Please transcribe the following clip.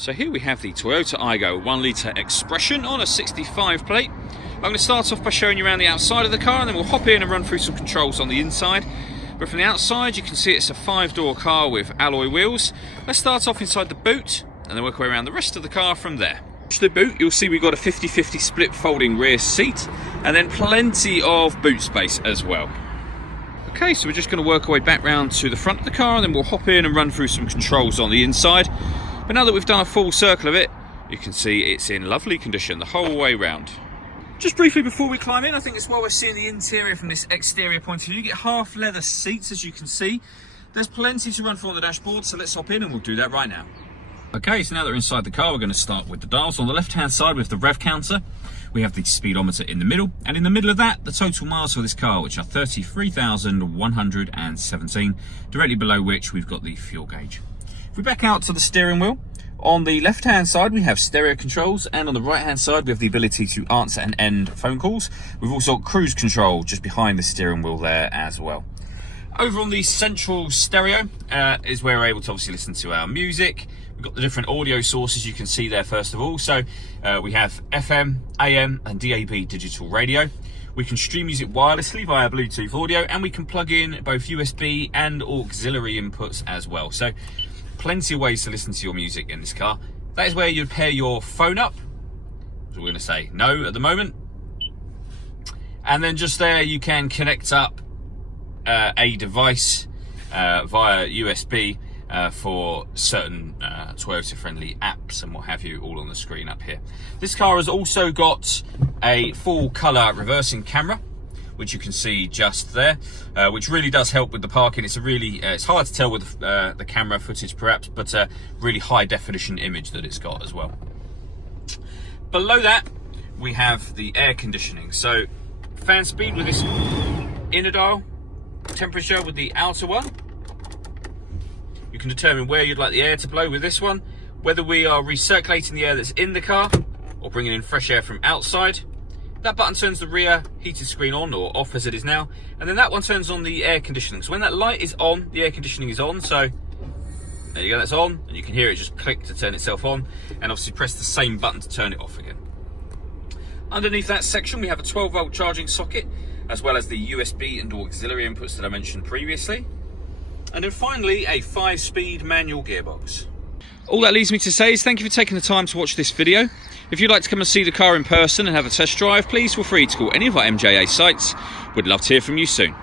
So here we have the Toyota Aygo 1 litre Expression on a 65 plate. I'm going to start off by showing you around the outside of the car, and then we'll hop in and run through some controls on the inside. But from the outside you can see it's a 5-door car with alloy wheels. Let's start off inside the boot and then work our way around the rest of the car from there. To the boot, you'll see we've got a 50-50 split folding rear seat and then plenty of boot space as well. Okay, so we're just going to work our way back round to the front of the car, and then we'll hop in and run through some controls on the inside. But now that we've done a full circle of it, you can see it's in lovely condition the whole way round. Just briefly before we climb in, I think it's while we're seeing the interior from this exterior point of view. You get half leather seats, as you can see. There's plenty to run through on the dashboard, so let's hop in and we'll do that right now. Okay, so now that we're inside the car, we're going to start with the dials. On the left-hand side, we have the rev counter. We have the speedometer in the middle, and in the middle of that, the total miles for this car, which are 33,117, directly below which we've got the fuel gauge. If we back out to the steering wheel, on the left-hand side, we have stereo controls, and on the right-hand side, we have the ability to answer and end phone calls. We've also got cruise control just behind the steering wheel there as well. Over on the central stereo is where we're able to obviously listen to our music. We've got the different audio sources you can see there first of all. So we have FM, AM and DAB digital radio. We can stream music wirelessly via Bluetooth audio, and we can plug in both USB and auxiliary inputs as well. So plenty of ways to listen to your music in this car. That is where you'd pair your phone up. So we're going to say no at the moment. And then just there you can connect up a device via USB for certain Toyota friendly apps and what have you, all on the screen up here. This car has also got a full colour reversing camera, which you can see just there, which really does help with the parking. It's a really, it's hard to tell with the camera footage perhaps, but a really high definition image that it's got as well. Below that, we have the air conditioning. So fan speed with this inner dial, temperature with the outer one. You can determine where you'd like the air to blow with this one, whether we are recirculating the air that's in the car or bringing in fresh air from outside. That button turns the rear heated screen on or off as it is now, and then that one turns on the air conditioning. So when that light is on, the air conditioning is on. So there you go, that's on, and you can hear it just click to turn itself on, and obviously press the same button to turn it off again. Underneath that section we have a 12-volt charging socket, as well as the USB and auxiliary inputs that I mentioned previously. And then finally, a 5-speed manual gearbox. All that leaves me to say is thank you for taking the time to watch this video. If you'd like to come and see the car in person and have a test drive, please feel free to call any of our MJA sites. We'd love to hear from you soon.